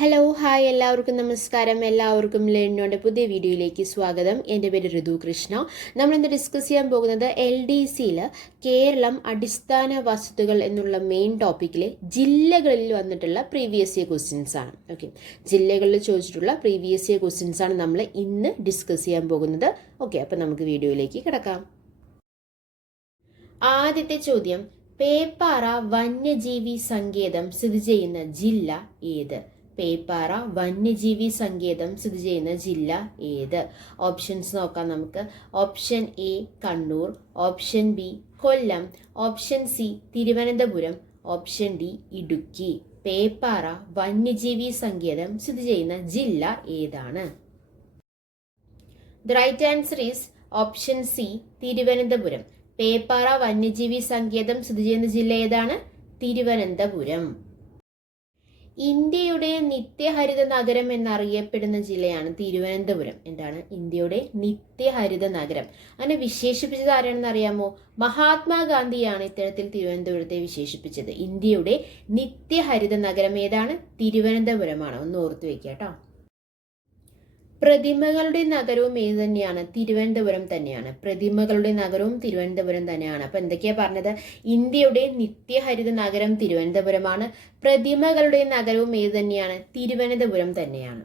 Hello hi എല്ലാവർക്കും നമസ്കാരം. എല്ലാവർക്കും ലേണിനോടെ പുതിയ വീഡിയോയിലേക്ക് സ്വാഗതം. എൻ്റെ പേര് ഋതു കൃഷ്ണ. നമ്മളിന്ന് ഡിസ്കസ് ചെയ്യാൻ പോകുന്നത് LDCയിൽ കേരളം അടിസ്ഥാന വസ്തുതകൾ എന്നുള്ള മെയിൻ ടോപ്പിക്കിലെ ജില്ലകളിൽ വന്നിട്ടുള്ള പ്രീവിയസ് ഇയർ ക്വസ്റ്റ്യൻസ് ആണ്. ഓക്കെ, ജില്ലകളിൽ ചോദിച്ചിട്ടുള്ള പ്രീവിയസ് ഇയർ ക്വസ്റ്റ്യൻസ് ആണ് നമ്മൾ ഇന്ന് ഡിസ്കസ് ചെയ്യാൻ പോകുന്നത്. ഓക്കെ, അപ്പോൾ നമുക്ക് വീഡിയോയിലേക്ക് കിടക്കാം. ആദ്യത്തെ ചോദ്യം, പേപ്പാറ വന്യജീവി സങ്കേതം സ്ഥിതി ചെയ്യുന്ന ജില്ല ഏത്? പേപ്പാറ വന്യജീവി സങ്കേതം സ്ഥിതി ചെയ്യുന്ന ജില്ല ഏത്? ഓപ്ഷൻസ് നോക്കാം നമുക്ക്. Option A Kannur, option B Kollam, option C Thiruvananthapuram, option D Idukki. Peppara വന്യജീവി സങ്കേതം സ്ഥിതി ചെയ്യുന്ന ജില്ല ഏതാണ്? The right answer is option C Thiruvananthapuram. Peppara വന്യജീവി സങ്കേതം സ്ഥിതി ചെയ്യുന്ന ജില്ല ഏതാണ്? തിരുവനന്തപുരം. ഇന്ത്യയുടെ നിത്യഹരിത നഗരം എന്നറിയപ്പെടുന്ന ജില്ലയാണ് തിരുവനന്തപുരം. എന്താണ് ഇന്ത്യയുടെ നിത്യഹരിത നഗരം? അങ്ങനെ വിശേഷിപ്പിച്ചത് ആരാണെന്ന് അറിയാമോ? മഹാത്മാഗാന്ധിയാണ് ഇത്തരത്തിൽ തിരുവനന്തപുരത്തെ വിശേഷിപ്പിച്ചത്. ഇന്ത്യയുടെ നിത്യഹരിത നഗരം ഏതാണ്? തിരുവനന്തപുരമാണ്. ഒന്ന് ഓർത്തു വെക്കുക കേട്ടോ. പ്രതിമകളുടെ നഗരവും ഏത് തന്നെയാണ്? തിരുവനന്തപുരം തന്നെയാണ്. പ്രതിമകളുടെ നഗരവും തിരുവനന്തപുരം തന്നെയാണ്. അപ്പൊ എന്തൊക്കെയാ പറഞ്ഞത്? ഇന്ത്യയുടെ നിത്യഹരിത നഗരം തിരുവനന്തപുരമാണ്. പ്രതിമകളുടെ നഗരവും ഏത് തന്നെയാണ്? തിരുവനന്തപുരം തന്നെയാണ്.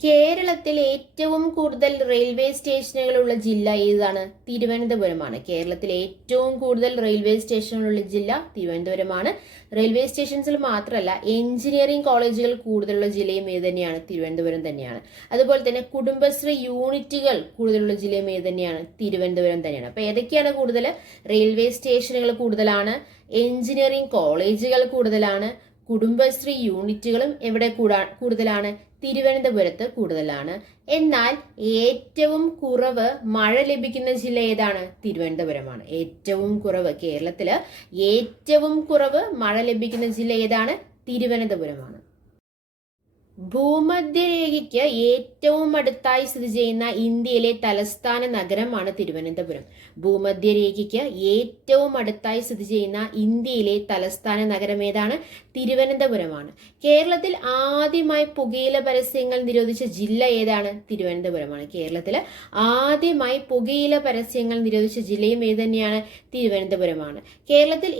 കേരളത്തിൽ ഏറ്റവും കൂടുതൽ റെയിൽവേ സ്റ്റേഷനുകളുള്ള ജില്ല ഏതാണ്? തിരുവനന്തപുരമാണ്. കേരളത്തിൽ ഏറ്റവും കൂടുതൽ റെയിൽവേ സ്റ്റേഷനുകളുള്ള ജില്ല തിരുവനന്തപുരമാണ്. റെയിൽവേ സ്റ്റേഷൻസിൽ മാത്രമല്ല, എഞ്ചിനീയറിംഗ് കോളേജുകൾ കൂടുതലുള്ള ജില്ലയും ഏത് തന്നെയാണ്? തിരുവനന്തപുരം തന്നെയാണ്. അതുപോലെ തന്നെ കുടുംബശ്രീ യൂണിറ്റുകൾ കൂടുതലുള്ള ജില്ലയും ഏത് തന്നെയാണ്? തിരുവനന്തപുരം തന്നെയാണ്. അപ്പൊ ഏതൊക്കെയാണ് കൂടുതൽ? റെയിൽവേ സ്റ്റേഷനുകൾ കൂടുതലാണ്, എഞ്ചിനീയറിംഗ് കോളേജുകൾ കൂടുതലാണ്, കുടുംബശ്രീ യൂണിറ്റുകളും എവിടെ കൂടുതലാണ്? തിരുവനന്തപുരത്ത് കൂടുതലാണ്. എന്നാൽ ഏറ്റവും കുറവ് മഴ ലഭിക്കുന്ന ജില്ല ഏതാണ്? തിരുവനന്തപുരമാണ്. ഏറ്റവും കുറവ്, കേരളത്തില് ഏറ്റവും കുറവ് മഴ ലഭിക്കുന്ന ജില്ല ഏതാണ്? തിരുവനന്തപുരമാണ്. ഭൂമധ്യരേഖയ്ക്ക് ഏറ്റവും അടുത്തായി സ്ഥിതി ചെയ്യുന്ന ഇന്ത്യയിലെ തലസ്ഥാന നഗരമാണ് തിരുവനന്തപുരം. ഭൂമധ്യരേഖയ്ക്ക് ഏറ്റവും അടുത്തായി സ്ഥിതി ചെയ്യുന്ന ഇന്ത്യയിലെ തലസ്ഥാന നഗരം ഏതാണ്? തിരുവനന്തപുരമാണ്. കേരളത്തിൽ ആദ്യമായി പുകയില പരസ്യങ്ങൾ നിരോധിച്ച ജില്ല ഏതാണ്? തിരുവനന്തപുരമാണ്. കേരളത്തിൽ ആദ്യമായി പുകയില പരസ്യങ്ങൾ നിരോധിച്ച ജില്ലയും ഏത് തന്നെയാണ്? തിരുവനന്തപുരമാണ്. കേരളത്തിൽ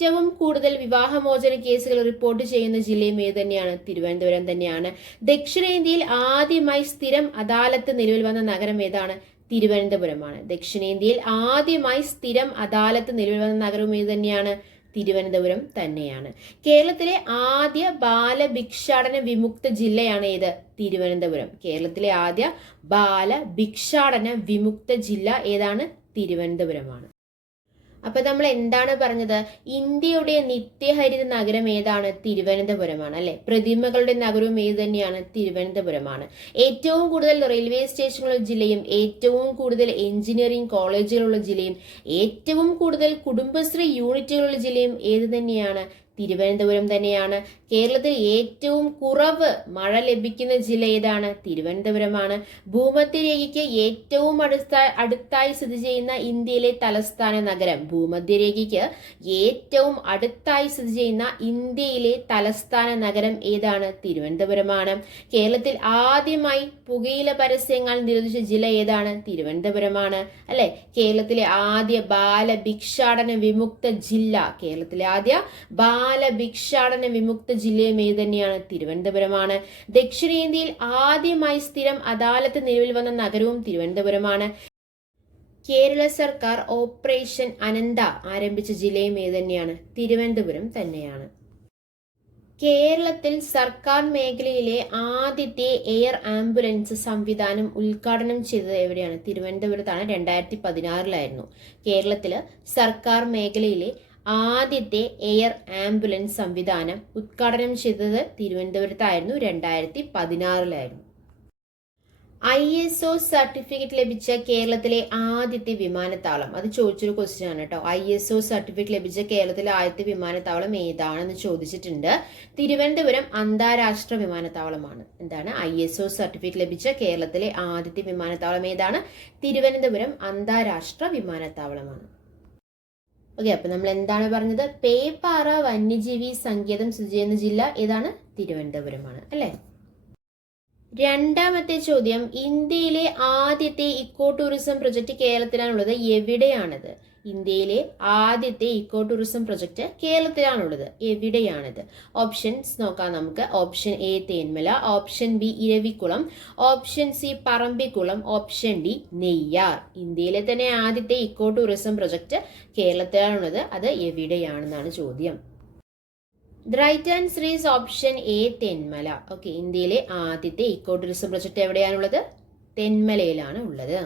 ഏറ്റവും കൂടുതൽ വിവാഹമോചന കേസുകൾ റിപ്പോർട്ട് ചെയ്യുന്ന ജില്ലയും ഏത് തന്നെയാണ്? തിരുവനന്തപുരം തന്നെയാണ്. ദക്ഷിണേന്ത്യയിൽ ആദ്യമായി സ്ഥിരം അദാലത്ത് നിലവിൽ വന്ന നഗരം ഏതാണ്? തിരുവനന്തപുരമാണ്. ദക്ഷിണേന്ത്യയിൽ ആദ്യമായി സ്ഥിരം അദാലത്ത് നിലവിൽ വന്ന നഗരം ഏത് തന്നെയാണ്? തിരുവനന്തപുരം തന്നെയാണ്. കേരളത്തിലെ ആദ്യ ബാലഭിക്ഷാടന വിമുക്ത ജില്ലയാണ് ഏത്? തിരുവനന്തപുരം. കേരളത്തിലെ ആദ്യ ബാലഭിക്ഷാടന വിമുക്ത ജില്ല ഏതാണ്? തിരുവനന്തപുരമാണ്. അപ്പൊ നമ്മൾ എന്താണ് പറഞ്ഞത്? ഇന്ത്യയുടെ നിത്യഹരിത നഗരം ഏതാണ്? തിരുവനന്തപുരമാണ് അല്ലെ. പ്രതിമകളുടെ നഗരവും ഏത് തന്നെയാണ്? തിരുവനന്തപുരമാണ്. ഏറ്റവും കൂടുതൽ റെയിൽവേ സ്റ്റേഷനുകളുള്ള ജില്ലയും ഏറ്റവും കൂടുതൽ എഞ്ചിനീയറിംഗ് കോളേജുകളുള്ള ജില്ലയും ഏറ്റവും കൂടുതൽ കുടുംബശ്രീ യൂണിറ്റുകളുള്ള ജില്ലയും ഏത് തന്നെയാണ്? തിരുവനന്തപുരം തന്നെയാണ്. കേരളത്തിൽ ഏറ്റവും കുറവ് മഴ ലഭിക്കുന്ന ജില്ല ഏതാണ്? തിരുവനന്തപുരമാണ്. ഭൂമധ്യരേഖയ്ക്ക് ഏറ്റവും അടുത്തായി സ്ഥിതി ചെയ്യുന്ന ഇന്ത്യയിലെ തലസ്ഥാന നഗരം, ഭൂമധ്യരേഖയ്ക്ക് ഏറ്റവും അടുത്തായി സ്ഥിതി ചെയ്യുന്ന ഇന്ത്യയിലെ തലസ്ഥാന നഗരം ഏതാണ്? തിരുവനന്തപുരമാണ്. കേരളത്തിൽ ആദ്യമായി പുകയില പരസ്യങ്ങൾ നിരോധിച്ച ജില്ല ഏതാണ്? തിരുവനന്തപുരമാണ് അല്ലെ. കേരളത്തിലെ ആദ്യ ബാലഭിക്ഷാടന വിമുക്ത ജില്ല, കേരളത്തിലെ ആദ്യ ബാലഭിക്ഷാടന വിമുക്ത ജില്ലയും ഏത് തന്നെയാണ്? തിരുവനന്തപുരമാണ്. ദക്ഷിണേന്ത്യയിൽ ആദ്യമായി സ്ഥിരം അദാലത്ത് നിലവിൽ വന്ന നഗരവും തിരുവനന്തപുരമാണ്. കേരള സർക്കാർ ഓപ്പറേഷൻ അനന്ത ആരംഭിച്ച ജില്ലയും ഏത് തന്നെയാണ്? തിരുവനന്തപുരം തന്നെയാണ്. കേരളത്തിൽ സർക്കാർ മേഖലയിലെ ആദ്യത്തെ എയർ ആംബുലൻസ് സംവിധാനം ഉദ്ഘാടനം ചെയ്തത് എവിടെയാണ്? തിരുവനന്തപുരത്താണ്. 2016 കേരളത്തില് സർക്കാർ മേഖലയിലെ ആദ്യത്തെ എയർ ആംബുലൻസ് സംവിധാനം ഉദ്ഘാടനം ചെയ്തത് തിരുവനന്തപുരത്തായിരുന്നു. 2016 ISO സർട്ടിഫിക്കറ്റ് ലഭിച്ച കേരളത്തിലെ ആദ്യത്തെ വിമാനത്താവളം, അത് ചോദിച്ചൊരു ക്വസ്റ്റ്യൻ ആണ് കേട്ടോ. ISO സർട്ടിഫിക്കറ്റ് ലഭിച്ച കേരളത്തിലെ ആദ്യത്തെ വിമാനത്താവളം ഏതാണെന്ന് ചോദിച്ചിട്ടുണ്ട്. തിരുവനന്തപുരം അന്താരാഷ്ട്ര വിമാനത്താവളമാണ്. എന്താണ്? ISO സർട്ടിഫിക്കറ്റ് ലഭിച്ച കേരളത്തിലെ ആദ്യത്തെ വിമാനത്താവളം ഏതാണ്? തിരുവനന്തപുരം അന്താരാഷ്ട്ര വിമാനത്താവളമാണ്. ഓക്കെ, അപ്പൊ നമ്മൾ എന്താണ് പറഞ്ഞത്? പേപ്പാറ വന്യജീവി സങ്കേതം സ്ഥിതി ചെയ്യുന്ന ജില്ല ഏതാണ്? തിരുവനന്തപുരമാണ് അല്ലേ. രണ്ടാമത്തെ ചോദ്യം, ഇന്ത്യയിലെ ആദ്യത്തെ ഇക്കോ ടൂറിസം പ്രൊജക്ട് കേരളത്തിലാണുള്ളത്, എവിടെയാണത്? ഇന്ത്യയിലെ ആദ്യത്തെ ഇക്കോ ടൂറിസം പ്രൊജക്ട് കേരളത്തിലാണുള്ളത്, എവിടെയാണത്? ഓപ്ഷൻസ് നോക്കാം നമുക്ക്. Option A Thenmala, option B Eravikulam, option C Parambikulam, option D Neyyar. ഇന്ത്യയിലെ തന്നെ ആദ്യത്തെ ഇക്കോ ടൂറിസം പ്രൊജക്ട് കേരളത്തിലാണുള്ളത്, അത് എവിടെയാണെന്നാണ് ചോദ്യം. The right answer is option A Thenmala. Okay, ഇന്ത്യയിലെ ആദ്യത്തെ ഇക്കോ ടൂറിസം പ്രൊജക്ട് എവിടെയാണുള്ളത്? തെന്മലയിലാണ് ഉള്ളത്.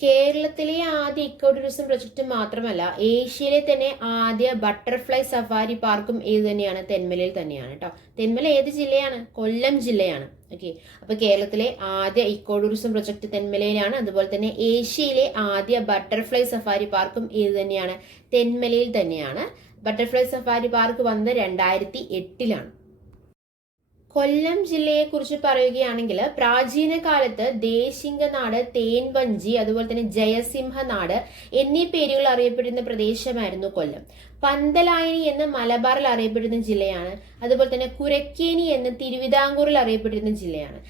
കേരളത്തിലെ ആദ്യ ഇക്കോ ടൂറിസം പ്രൊജക്ട് മാത്രമല്ല, ഏഷ്യയിലെ തന്നെ ആദ്യ ബട്ടർഫ്ലൈ സഫാരി പാർക്കും ഏത് തന്നെയാണ്? തെന്മലയിൽ തന്നെയാണ് കേട്ടോ. തെന്മല ഏത് ജില്ലയാണ്? കൊല്ലം ജില്ലയാണ്. ഓക്കെ, അപ്പൊ കേരളത്തിലെ ആദ്യ ഇക്കോ ടൂറിസം പ്രൊജക്ട് തെന്മലയിലാണ്. അതുപോലെ തന്നെ ഏഷ്യയിലെ ആദ്യ ബട്ടർഫ്ലൈ സഫാരി പാർക്കും ഏത് തന്നെയാണ്? തെന്മലയിൽ തന്നെയാണ്. ബട്ടർഫ്ലൈ സഫാരി പാർക്ക് വന്നത് 2008 കൊല്ലം ജില്ലയെ കുറിച്ച് പറയുകയാണെങ്കിൽ, പ്രാചീന കാലത്ത് ദേശിംഗനാട്, തേൻവഞ്ചി, അതുപോലെ തന്നെ ജയസിംഹനാട് എന്നീ പേരുകൾ അറിയപ്പെടുന്ന പ്രദേശമായിരുന്നു കൊല്ലം. പന്തലായനി എന്ന് മലബാറിൽ അറിയപ്പെടുന്ന ജില്ലയാണ്. അതുപോലെ തന്നെ കുരക്കേനി എന്ന് തിരുവിതാംകൂറിൽ അറിയപ്പെടുന്ന ജില്ലയാണ്.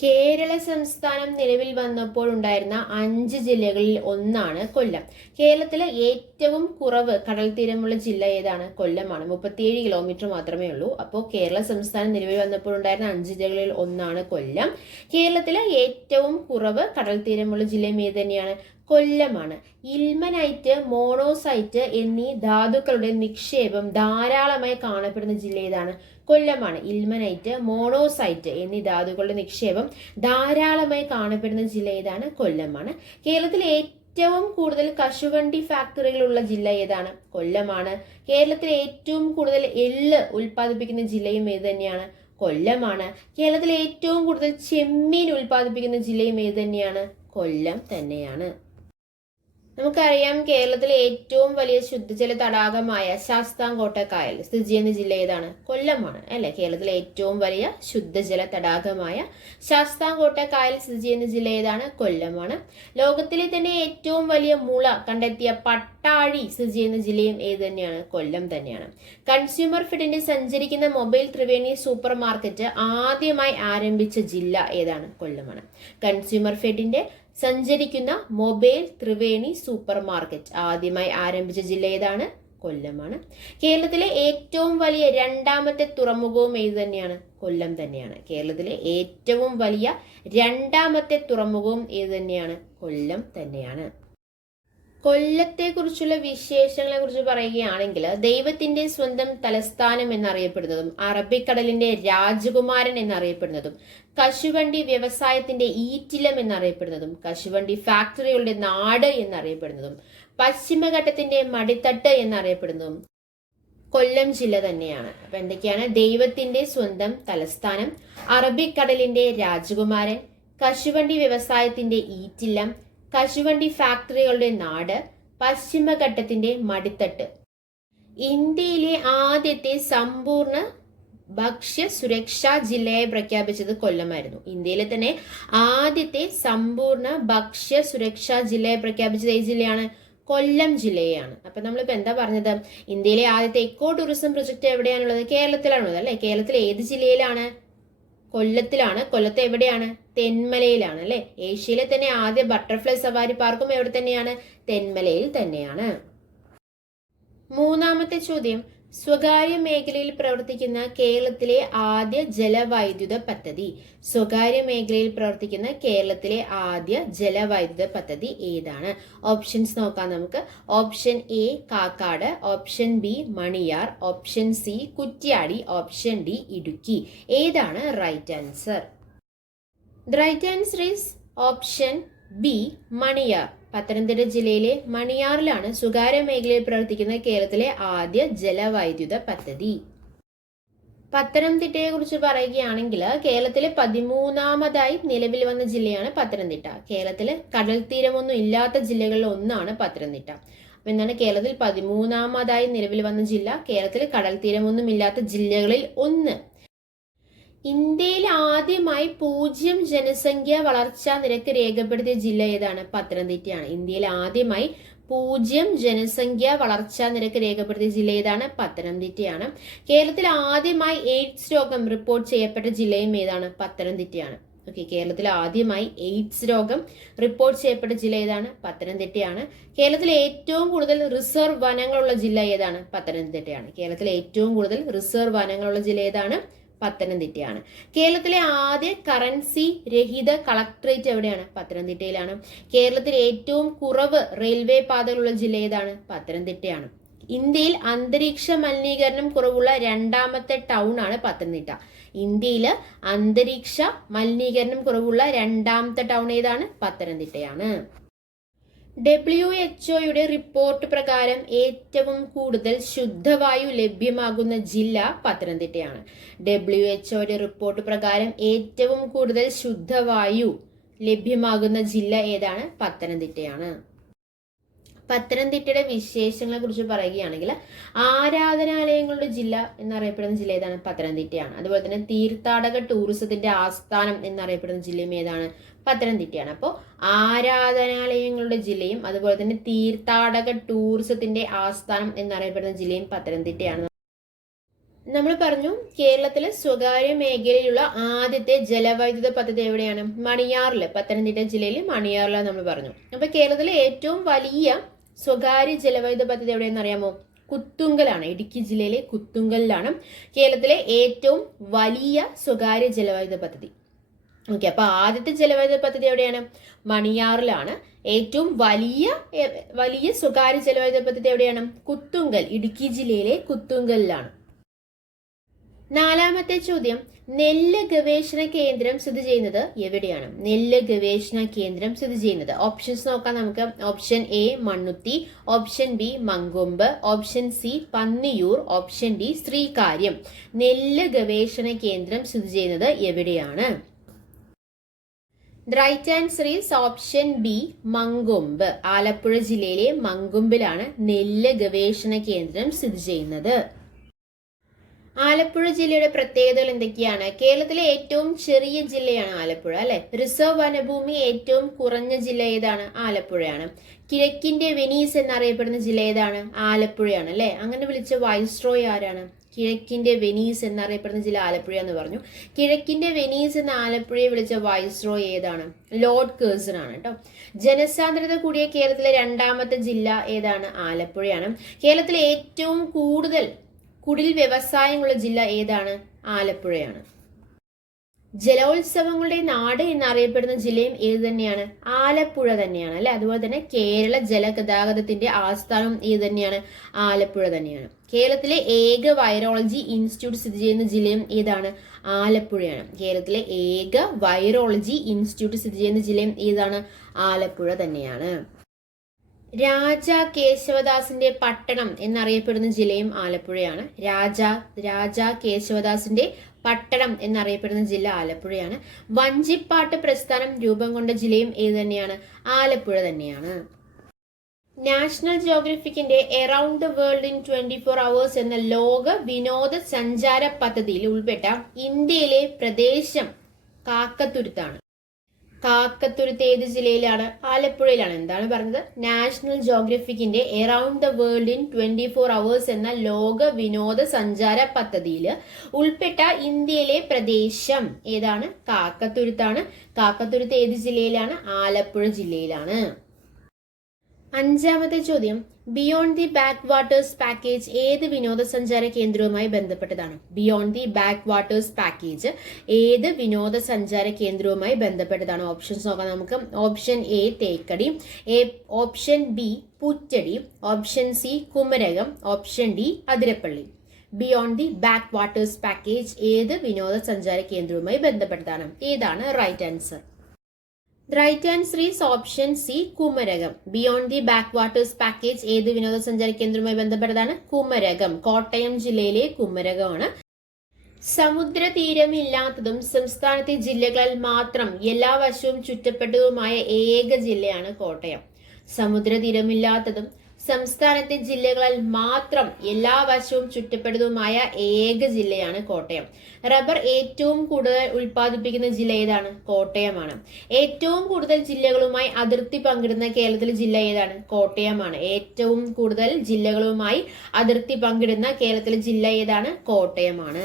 കേരള സംസ്ഥാനം നിലവിൽ വന്നപ്പോൾ ഉണ്ടായിരുന്ന 5 ജില്ലകളിൽ ഒന്നാണ് കൊല്ലം. കേരളത്തിലെ ഏറ്റവും കുറവ് കടൽ തീരമുള്ള ജില്ല ഏതാണ്? കൊല്ലമാണ്. 37 കിലോമീറ്റർ മാത്രമേ ഉള്ളൂ. അപ്പോൾ കേരള സംസ്ഥാനം നിലവിൽ വന്നപ്പോൾ ഉണ്ടായിരുന്ന 5 ജില്ലകളിൽ ഒന്നാണ് കൊല്ലം. കേരളത്തിലെ ഏറ്റവും കുറവ് കടൽ തീരമുള്ള ജില്ലയും ഏത് തന്നെയാണ്? കൊല്ലമാണ്. ഇൽമനൈറ്റ്, മോണോസൈറ്റ് എന്നീ ധാതുക്കളുടെ നിക്ഷേപം ധാരാളമായി കാണപ്പെടുന്ന ജില്ല ഏതാണ്? കൊല്ലമാണ്. ഇൽമനൈറ്റ്, മോണോസൈറ്റ് എന്നീ ധാതുക്കളുടെ നിക്ഷേപം ധാരാളമായി കാണപ്പെടുന്ന ജില്ല ഏതാണ്? കൊല്ലമാണ്. കേരളത്തിലെ ഏറ്റവും കൂടുതൽ കശുവണ്ടി ഫാക്ടറികളുള്ള ജില്ല ഏതാണ്? കൊല്ലമാണ്. കേരളത്തിലെ ഏറ്റവും കൂടുതൽ എള്ള് ഉൽപ്പാദിപ്പിക്കുന്ന ജില്ലയും ഏത് തന്നെയാണ്? കൊല്ലമാണ്. കേരളത്തിലെ ഏറ്റവും കൂടുതൽ ചെമ്മീൻ ഉൽപ്പാദിപ്പിക്കുന്ന ജില്ലയും ഏത് തന്നെയാണ്? കൊല്ലം തന്നെയാണ്. നമുക്കറിയാം, കേരളത്തിലെ ഏറ്റവും വലിയ ശുദ്ധജല തടാകമായ ശാസ്താംകോട്ട കായൽ സ്ഥിതി ചെയ്യുന്ന ജില്ല ഏതാണ്? കൊല്ലമാണ് അല്ലെ. കേരളത്തിലെ ഏറ്റവും വലിയ ശുദ്ധജല തടാകമായ ശാസ്താംകോട്ട കായൽ സ്ഥിതി ചെയ്യുന്ന ജില്ല ഏതാണ്? കൊല്ലമാണ്. ലോകത്തിലെ തന്നെ ഏറ്റവും വലിയ മുള കണ്ടെത്തിയ പട്ടാഴി സ്ഥിതി ചെയ്യുന്ന ജില്ലയും ഏത് തന്നെയാണ്? കൊല്ലം തന്നെയാണ്. കൺസ്യൂമർ ഫെഡിന്റെ സഞ്ചരിക്കുന്ന മൊബൈൽ ത്രിവേണി സൂപ്പർ മാർക്കറ്റ് ആദ്യമായി ആരംഭിച്ച ജില്ല ഏതാണ്? കൊല്ലമാണ്. കൺസ്യൂമർ ഫെഡിന്റെ സഞ്ചരിക്കുന്ന മൊബൈൽ ത്രിവേണി സൂപ്പർ മാർക്കറ്റ് ആദ്യമായി ആരംഭിച്ച ജില്ല ഏതാണ്? കൊല്ലമാണ്. കേരളത്തിലെ ഏറ്റവും വലിയ രണ്ടാമത്തെ തുറമുഖവും ഏത് തന്നെയാണ്? കൊല്ലം തന്നെയാണ്. കേരളത്തിലെ ഏറ്റവും വലിയ രണ്ടാമത്തെ തുറമുഖവും ഏത് തന്നെയാണ്? കൊല്ലം തന്നെയാണ്. കൊല്ലത്തെ കുറിച്ചുള്ള വിശേഷങ്ങളെ കുറിച്ച് പറയുകയാണെങ്കിൽ, ദൈവത്തിന്റെ സ്വന്തം തലസ്ഥാനം എന്നറിയപ്പെടുന്നതും അറബിക്കടലിന്റെ രാജകുമാരൻ എന്നറിയപ്പെടുന്നതും കശുവണ്ടി വ്യവസായത്തിന്റെ ഈറ്റിലം എന്നറിയപ്പെടുന്നതും കശുവണ്ടി ഫാക്ടറികളുടെ നാട് എന്നറിയപ്പെടുന്നതും പശ്ചിമഘട്ടത്തിന്റെ മടിത്തട്ട് എന്നറിയപ്പെടുന്നതും കൊല്ലം ജില്ല തന്നെയാണ്. അപ്പൊ എന്തൊക്കെയാണ്? ദൈവത്തിന്റെ സ്വന്തം തലസ്ഥാനം, അറബിക്കടലിന്റെ രാജകുമാരൻ, കശുവണ്ടി വ്യവസായത്തിന്റെ ഈറ്റില്ലം, കശുവണ്ടി ഫാക്ടറികളുടെ നാട്, പശ്ചിമഘട്ടത്തിന്റെ മടിത്തട്ട്. ഇന്ത്യയിലെ ആദ്യത്തെ സമ്പൂർണ്ണ ഭക്ഷ്യ സുരക്ഷാ ജില്ലയായി പ്രഖ്യാപിച്ചത് കൊല്ലമായിരുന്നു. ഇന്ത്യയിലെ തന്നെ ആദ്യത്തെ സമ്പൂർണ്ണ ഭക്ഷ്യ സുരക്ഷാ ജില്ലയായി പ്രഖ്യാപിച്ചത് ഏത് ജില്ലയാണ്? കൊല്ലം ജില്ലയാണ്. അപ്പൊ നമ്മളിപ്പോ എന്താ പറഞ്ഞത്? ഇന്ത്യയിലെ ആദ്യത്തെ ഇക്കോ ടൂറിസം പ്രൊജക്ട് എവിടെയാണുള്ളത്? കേരളത്തിലാണുള്ളത് അല്ലെ. കേരളത്തിലെ ഏത് ജില്ലയിലാണ്? കൊല്ലത്തിലാണ്. കൊല്ലത്ത് എവിടെയാണ്? തെന്മലയിലാണ് അല്ലെ. ഏഷ്യയിലെ തന്നെ ആദ്യ ബട്ടർഫ്ലൈ സഫാരി പാർക്കും എവിടെ തന്നെയാണ്? തെന്മലയിൽ തന്നെയാണ്. മൂന്നാമത്തെ ചോദ്യം, സ്വകാര്യ മേഖലയിൽ പ്രവർത്തിക്കുന്ന കേരളത്തിലെ ആദ്യ ജലവൈദ്യുത പദ്ധതി. സ്വകാര്യ മേഖലയിൽ പ്രവർത്തിക്കുന്ന കേരളത്തിലെ ആദ്യ ജലവൈദ്യുത പദ്ധതി ഏതാണ്? ഓപ്ഷൻസ് നോക്കാം നമുക്ക്. Option A Kakkad, option B Maniyar, option C Kuttiadi, option D Idukki. ഏതാണ് right answer? The right answer is option B Maniyar. Pathanamthitta ജില്ലയിലെ മണിയാറിലാണ് സ്വകാര്യ മേഖലയിൽ പ്രവർത്തിക്കുന്ന കേരളത്തിലെ ആദ്യ ജലവൈദ്യുത പദ്ധതി. പത്തനംതിട്ടയെ കുറിച്ച് പറയുകയാണെങ്കിൽ, കേരളത്തിലെ 13ാമതായി നിലവിൽ വന്ന ജില്ലയാണ് പത്തനംതിട്ട. കേരളത്തിലെ കടൽ തീരമൊന്നും ഇല്ലാത്ത ജില്ലകളിൽ ഒന്നാണ് പത്തനംതിട്ട. അപ്പൊ എന്താണ്? കേരളത്തിൽ 13ാമതായി നിലവിൽ വന്ന ജില്ല, കേരളത്തിൽ കടൽ തീരമൊന്നും ഇല്ലാത്ത ജില്ലകളിൽ ഒന്ന്. ഇന്ത്യയിൽ ആദ്യമായി 0 ജനസംഖ്യ വളർച്ചാ നിരക്ക് രേഖപ്പെടുത്തിയ ജില്ല ഏതാണ്? പത്തനംതിട്ടയാണ്. ഇന്ത്യയിൽ ആദ്യമായി 0 ജനസംഖ്യ വളർച്ചാ നിരക്ക് രേഖപ്പെടുത്തിയ ജില്ല ഏതാണ്? പത്തനംതിട്ടയാണ്. കേരളത്തിൽ ആദ്യമായി എയ്ഡ്സ് രോഗം റിപ്പോർട്ട് ചെയ്യപ്പെട്ട ജില്ലയും ഏതാണ്? പത്തനംതിട്ടയാണ്. ഓക്കെ, കേരളത്തിൽ ആദ്യമായി എയ്ഡ്സ് രോഗം റിപ്പോർട്ട് ചെയ്യപ്പെട്ട ജില്ല ഏതാണ്? പത്തനംതിട്ടയാണ്. കേരളത്തിൽ ഏറ്റവും കൂടുതൽ റിസർവ് വനങ്ങളുള്ള ജില്ല ഏതാണ്? പത്തനംതിട്ടയാണ്. കേരളത്തിൽ ഏറ്റവും കൂടുതൽ റിസർവ് വനങ്ങളുള്ള ജില്ല ഏതാണ്? പത്തനംതിട്ടയാണ്. കേരളത്തിലെ ആദ്യ കറൻസി രഹിത കളക്ടറേറ്റ് എവിടെയാണ്? പത്തനംതിട്ടയിലാണ്. കേരളത്തിൽ ഏറ്റവും കുറവ് റെയിൽവേ പാതകളുള്ള ജില്ല ഏതാണ്? പത്തനംതിട്ടയാണ്. ഇന്ത്യയിൽ അന്തരീക്ഷ മലിനീകരണം കുറവുള്ള രണ്ടാമത്തെ ടൗൺ ആണ് പത്തനംതിട്ട. ഇന്ത്യയിൽ അന്തരീക്ഷ മലിനീകരണം കുറവുള്ള രണ്ടാമത്തെ ടൗൺ ഏതാണ്? പത്തനംതിട്ടയാണ്. WHO റിപ്പോർട്ട് പ്രകാരം ഏറ്റവും കൂടുതൽ ശുദ്ധവായു ലഭ്യമാകുന്ന ജില്ല പത്തനംതിട്ടയാണ്. WHO റിപ്പോർട്ട് പ്രകാരം ഏറ്റവും കൂടുതൽ ശുദ്ധവായു ലഭ്യമാകുന്ന ജില്ല ഏതാണ്? പത്തനംതിട്ടയാണ്. പത്തനംതിട്ടയുടെ വിശേഷങ്ങളെ കുറിച്ച് പറയുകയാണെങ്കിൽ ആരാധനാലയങ്ങളുടെ ജില്ല എന്നറിയപ്പെടുന്ന ജില്ല ഏതാണ്? പത്തനംതിട്ടയാണ്. അതുപോലെ തന്നെ തീർത്ഥാടക ടൂറിസത്തിന്റെ ആസ്ഥാനം എന്നറിയപ്പെടുന്ന ജില്ലയും ഏതാണ്? പത്തനംതിട്ടയാണ്. അപ്പോൾ ആരാധനാലയങ്ങളുടെ ജില്ലയും അതുപോലെ തന്നെ തീർത്ഥാടക ടൂറിസത്തിന്റെ ആസ്ഥാനം എന്നറിയപ്പെടുന്ന ജില്ലയും പത്തനംതിട്ടയാണ്. നമ്മൾ പറഞ്ഞു കേരളത്തിലെ സ്വകാര്യ മേഖലയിലുള്ള ആദ്യത്തെ ജലവൈദ്യുത പദ്ധതി എവിടെയാണ്? മണിയാറില്, പത്തനംതിട്ട ജില്ലയിൽ മണിയാറിലാണ് നമ്മൾ പറഞ്ഞു. അപ്പൊ കേരളത്തിലെ ഏറ്റവും വലിയ സ്വകാര്യ ജലവൈദ്യുത പദ്ധതി എവിടെയെന്ന് അറിയാമോ? കുത്തുങ്കലാണ്. ഇടുക്കി ജില്ലയിലെ കുത്തുങ്കലിലാണ് കേരളത്തിലെ ഏറ്റവും വലിയ സ്വകാര്യ ജലവൈദ്യുത പദ്ധതി. ഓക്കെ, അപ്പൊ ആദ്യത്തെ ജലവൈദ്യുത പദ്ധതി എവിടെയാണ്? മണിയാറിലാണ്. ഏറ്റവും വലിയ സ്വകാര്യ ജലവൈദ്യുത പദ്ധതി എവിടെയാണ്? കുത്തുങ്കൽ, ഇടുക്കി ജില്ലയിലെ കുത്തുങ്കലിലാണ്. നാലാമത്തെ ചോദ്യം, നെല്ല് ഗവേഷണ കേന്ദ്രം സ്ഥിതി ചെയ്യുന്നത് എവിടെയാണ്? നെല്ല് ഗവേഷണ കേന്ദ്രം സ്ഥിതി ചെയ്യുന്നത്, ഓപ്ഷൻസ് നോക്കാം നമുക്ക്. Option A Mannuthy, option B Mankombu, option C Panniyur, option D Sreekaryam. നെല്ല് ഗവേഷണ കേന്ദ്രം സ്ഥിതി ചെയ്യുന്നത് എവിടെയാണ്? Right answer is option B Mankombu. Alappuzha ജില്ലയിലെ മങ്കൊമ്പിലാണ് നെല്ല് ഗവേഷണ കേന്ദ്രം സ്ഥിതി ചെയ്യുന്നത്. ആലപ്പുഴ ജില്ലയുടെ പ്രത്യേകതകൾ എന്തൊക്കെയാണ്? കേരളത്തിലെ ഏറ്റവും ചെറിയ ജില്ലയാണ് ആലപ്പുഴ, അല്ലെ? റിസർവ് വനഭൂമി ഏറ്റവും കുറഞ്ഞ ജില്ല ഏതാണ്? ആലപ്പുഴയാണ്. കിഴക്കിന്റെ വെനീസ് എന്നറിയപ്പെടുന്ന ജില്ല ഏതാണ്? ആലപ്പുഴയാണ്, അല്ലെ? അങ്ങനെ വിളിച്ച വൈസ്രോയ് ആരാണ്? കിഴക്കിന്റെ വെനീസ് എന്നറിയപ്പെടുന്ന ജില്ല ആലപ്പുഴ എന്ന് പറഞ്ഞു. കിഴക്കിന്റെ വെനീസ് എന്ന ആലപ്പുഴയെ വിളിച്ച വൈസ്രോയ് ഏതാണ്? ലോർഡ് കേഴ്സൺ ആണ് കേട്ടോ. ജനസാന്ദ്രത കൂടിയ കേരളത്തിലെ രണ്ടാമത്തെ ജില്ല ഏതാണ്? ആലപ്പുഴയാണ്. കേരളത്തിലെ ഏറ്റവും കൂടുതൽ കുടിൽ വ്യവസായമുള്ള ജില്ല ഏതാണ്? ആലപ്പുഴയാണ്. ജലോത്സവങ്ങളുടെ നാട് എന്നറിയപ്പെടുന്ന ജില്ലയും ഏത് തന്നെയാണ്? ആലപ്പുഴ തന്നെയാണ്, അല്ലെ? അതുപോലെ തന്നെ കേരള ജലഗതാഗതത്തിന്റെ ആസ്ഥാനം ഏത് തന്നെയാണ്? ആലപ്പുഴ തന്നെയാണ്. കേരളത്തിലെ ഏക വൈറോളജി ഇൻസ്റ്റിറ്റ്യൂട്ട് സ്ഥിതി ചെയ്യുന്ന ജില്ലയും ഏതാണ്? ആലപ്പുഴയാണ്. കേരളത്തിലെ ഏക വൈറോളജി ഇൻസ്റ്റിറ്റ്യൂട്ട് സ്ഥിതി ചെയ്യുന്ന ജില്ലയും ഏതാണ്? ആലപ്പുഴ തന്നെയാണ്. രാജ കേശവദാസിന്റെ പട്ടണം എന്നറിയപ്പെടുന്ന ജില്ലയും ആലപ്പുഴയാണ്. രാജ കേശവദാസിന്റെ പട്ടണം എന്നറിയപ്പെടുന്ന ജില്ല ആലപ്പുഴയാണ്. വഞ്ചിപ്പാട്ട് പ്രസ്ഥാനം രൂപം കൊണ്ട ജില്ലയും ഏത് തന്നെയാണ്? ആലപ്പുഴ തന്നെയാണ്. നാഷണൽ ജോഗ്രഫിക്കിന്റെ around the world in 24 hours എന്ന ലോക വിനോദ സഞ്ചാര പദ്ധതിയിൽ ഉൾപ്പെട്ട ഇന്ത്യയിലെ പ്രദേശം കാക്കത്തുരുത്താണ്. കാക്കത്തുരുത്ത് ഏത് ജില്ലയിലാണ്? ആലപ്പുഴയിലാണ്. എന്താണ് പറഞ്ഞത്? നാഷണൽ ജോഗ്രഫിക്കിന്റെ around the world in 24 hours എന്ന ലോക വിനോദ സഞ്ചാര പദ്ധതിയിൽ ഉൾപ്പെട്ട ഇന്ത്യയിലെ പ്രദേശം ഏതാണ്? കാക്കത്തുരുത്താണ്. കാക്കത്തുരുത്ത് ഏത് ജില്ലയിലാണ്? ആലപ്പുഴ ജില്ലയിലാണ്. അഞ്ചാമത്തെ ചോദ്യം, beyond the backwaters package ഏത് വിനോദസഞ്ചാര കേന്ദ്രവുമായി ബന്ധപ്പെട്ടതാണ്? Beyond the backwaters package ഏത് വിനോദസഞ്ചാര കേന്ദ്രവുമായി ബന്ധപ്പെട്ടതാണ്? ഓപ്ഷൻസ് നോക്കാം നമുക്ക്. Option A Thekkady, option B Puttady, option C Kumarakom, option D Athirappilly. Beyond the backwaters package ഏത് വിനോദസഞ്ചാര കേന്ദ്രവുമായി ബന്ധപ്പെട്ടതാണ്? ഏതാണ് right answer? Right answer is option C Kumarakom. Beyond the backwaters package ഏത് വിനോദസഞ്ചാര കേന്ദ്രവുമായി ബന്ധപ്പെട്ടതാണ്? കുമരകം. കോട്ടയം ജില്ലയിലെ കുമരകമാണ്. സമുദ്രതീരമില്ലാത്തതും സംസ്ഥാനത്തെ ജില്ലകളിൽ മാത്രം എല്ലാ വശവും ചുറ്റപ്പെട്ടതുമായ ഏക ജില്ലയാണ് കോട്ടയം. സമുദ്രതീരമില്ലാത്തതും സംസ്ഥാനത്തെ ജില്ലകളിൽ മാത്രം എല്ലാ വശവും ചുറ്റപ്പെടുന്നതുമായ ഏക ജില്ലയാണ് കോട്ടയം. റബ്ബർ ഏറ്റവും കൂടുതൽ ഉൽപ്പാദിപ്പിക്കുന്ന ജില്ല ഏതാണ്? കോട്ടയമാണ്. ഏറ്റവും കൂടുതൽ ജില്ലകളുമായി അതിർത്തി പങ്കിടുന്ന കേരളത്തിലെ ജില്ല ഏതാണ്? കോട്ടയമാണ്. ഏറ്റവും കൂടുതൽ ജില്ലകളുമായി അതിർത്തി പങ്കിടുന്ന കേരളത്തിലെ ജില്ല ഏതാണ്? കോട്ടയമാണ്.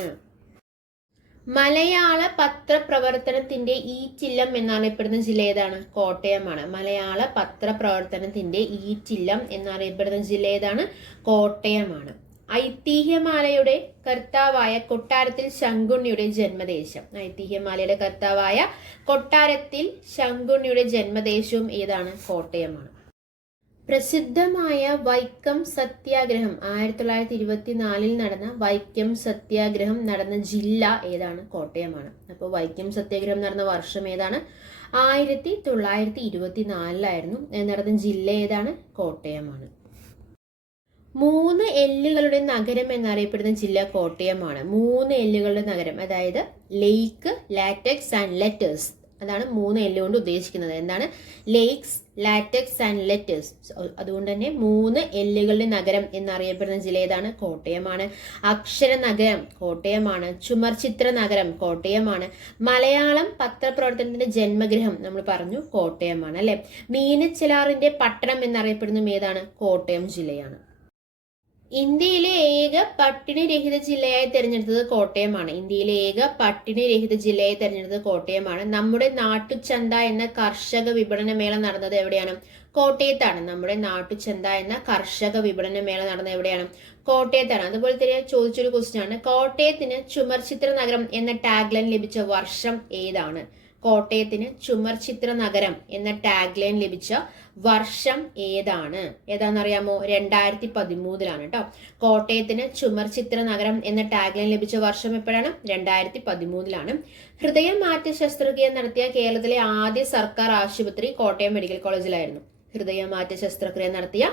മലയാള പത്രപ്രവർത്തനത്തിന്റെ ഈറ്റില്ലം എന്നറിയപ്പെടുന്ന ജില്ല ഏതാണ്? കോട്ടയമാണ്. മലയാള പത്രപ്രവർത്തനത്തിന്റെ ഈറ്റില്ലം എന്നറിയപ്പെടുന്ന ജില്ല ഏതാണ്? കോട്ടയമാണ്. ഐതിഹ്യമാലയുടെ കർത്താവായ കൊട്ടാരത്തിൽ ശങ്കുണ്ണിയുടെ ജന്മദേശം. ഐതിഹ്യമാലയുടെ കർത്താവായ കൊട്ടാരത്തിൽ ശങ്കുണ്ണിയുടെ ജന്മദേശവും ഏതാണ്? കോട്ടയമാണ്. പ്രസിദ്ധമായ വൈക്കം സത്യാഗ്രഹം 1924 നടന്ന വൈക്കം സത്യാഗ്രഹം നടന്ന ജില്ല ഏതാണ്? കോട്ടയമാണ്. അപ്പോൾ വൈക്കം സത്യാഗ്രഹം നടന്ന വർഷം ഏതാണ്? 1924 നടന്ന ജില്ല ഏതാണ്? കോട്ടയമാണ്. 3 എല്ലുകളുടെ നഗരം എന്നറിയപ്പെടുന്ന ജില്ല കോട്ടയമാണ്. 3 എല്ലുകളുടെ നഗരം, അതായത് ലേക്ക്, ലാറ്റക്സ് ആൻഡ് ലെറ്റേഴ്സ്. അതാണ് 3 എല്ല് കൊണ്ട് ഉദ്ദേശിക്കുന്നത്. എന്താണ്? Lakes, latex and letters. അതുകൊണ്ട് തന്നെ 3 എല്ലുകളുടെ നഗരം എന്നറിയപ്പെടുന്ന ജില്ല ഏതാണ്? കോട്ടയമാണ്. അക്ഷര നഗരം കോട്ടയമാണ്. ചുമർചിത്ര നഗരം കോട്ടയമാണ്. മലയാളം പത്രപ്രവർത്തനത്തിന്റെ ജന്മഗൃഹം നമ്മൾ പറഞ്ഞു, കോട്ടയമാണ് അല്ലെ. മീനച്ചിലാറിന്റെ പട്ടണം എന്നറിയപ്പെടുന്നതും ഏതാണ്? കോട്ടയം ജില്ലയാണ്. ഇന്ത്യയിലെ ഏക പട്ടിണി രഹിത ജില്ലയായി തെരഞ്ഞെടുത്തത് കോട്ടയമാണ്. ഇന്ത്യയിലെ ഏക പട്ടിണി രഹിത ജില്ലയായി തെരഞ്ഞെടുത്തത് കോട്ടയമാണ്. നമ്മുടെ നാട്ടുചന്ത എന്ന കർഷക വിപണന മേള നടന്നത് എവിടെയാണ്? കോട്ടയത്താണ്. നമ്മുടെ നാട്ടുചന്ത എന്ന കർഷക വിപണന മേള നടന്നത് എവിടെയാണ്? കോട്ടയത്താണ്. അതുപോലെ തന്നെ ചോദിച്ചൊരു ക്വസ്റ്റ്യൻ ആണ്, കോട്ടയത്തിന് ചുമർചിത്ര നഗരം എന്ന ടാഗ് ലൈൻ ലഭിച്ച വർഷം ഏതാണ്? കോട്ടയത്തിന് ചുമർചിത്ര നഗരം എന്ന ടാഗ് ലൈൻ ലഭിച്ച വർഷം ഏതാണ്? ഏതാണെന്നറിയാമോ? 2013 കേട്ടോ. കോട്ടയത്തിന് ചുമർചിത്ര നഗരം എന്ന ടാഗ് ലൈൻ ലഭിച്ച വർഷം എപ്പോഴാണ്? 2013. ഹൃദയമാറ്റ ശസ്ത്രക്രിയ നടത്തിയ കേരളത്തിലെ ആദ്യ സർക്കാർ ആശുപത്രി കോട്ടയം മെഡിക്കൽ കോളേജിലായിരുന്നു. ഹൃദയമാറ്റ ശസ്ത്രക്രിയ നടത്തിയ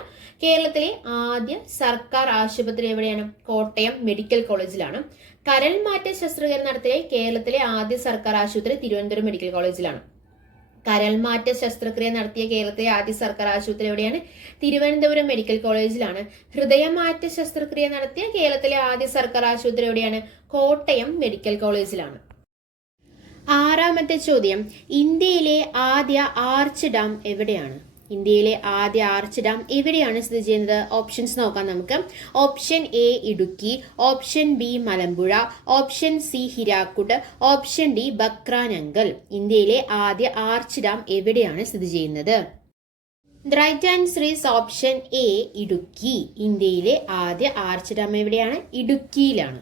കേരളത്തിലെ ആദ്യ സർക്കാർ ആശുപത്രി എവിടെയാണ്? കോട്ടയം മെഡിക്കൽ കോളേജിലാണ്. കരൾ മാറ്റ ശസ്ത്രക്രിയ നടത്തിയ കേരളത്തിലെ ആദ്യ സർക്കാർ ആശുപത്രി തിരുവനന്തപുരം മെഡിക്കൽ കോളേജിലാണ്. കരൾ മാറ്റ ശസ്ത്രക്രിയ നടത്തിയ കേരളത്തിലെ ആദ്യ സർക്കാർ ആശുപത്രി എവിടെയാണ്? തിരുവനന്തപുരം മെഡിക്കൽ കോളേജിലാണ്. ഹൃദയമാറ്റ ശസ്ത്രക്രിയ നടത്തിയ കേരളത്തിലെ ആദ്യ സർക്കാർ ആശുപത്രി എവിടെയാണ്? കോട്ടയം മെഡിക്കൽ കോളേജിലാണ്. 6ാമത്തെ ചോദ്യം, ഇന്ത്യയിലെ ആദ്യ ആർച്ച് ഡാം എവിടെയാണ്? ഇന്ത്യയിലെ ആദ്യ ആർച്ച് ഡാം എവിടെയാണ് സ്ഥിതി ചെയ്യുന്നത്? ഓപ്ഷൻസ് നോക്കാം നമുക്ക്. Option A Idukki, option B Malampuzha, option C Hirakud, option D Bhakra Nangal. ഇന്ത്യയിലെ ആദ്യ ആർച്ച് ഡാം എവിടെയാണ് സ്ഥിതി ചെയ്യുന്നത്? The right answer is option A Idukki. ഇന്ത്യയിലെ ആദ്യ ആർച്ച് ഡാം എവിടെയാണ്? ഇടുക്കിയിലാണ്.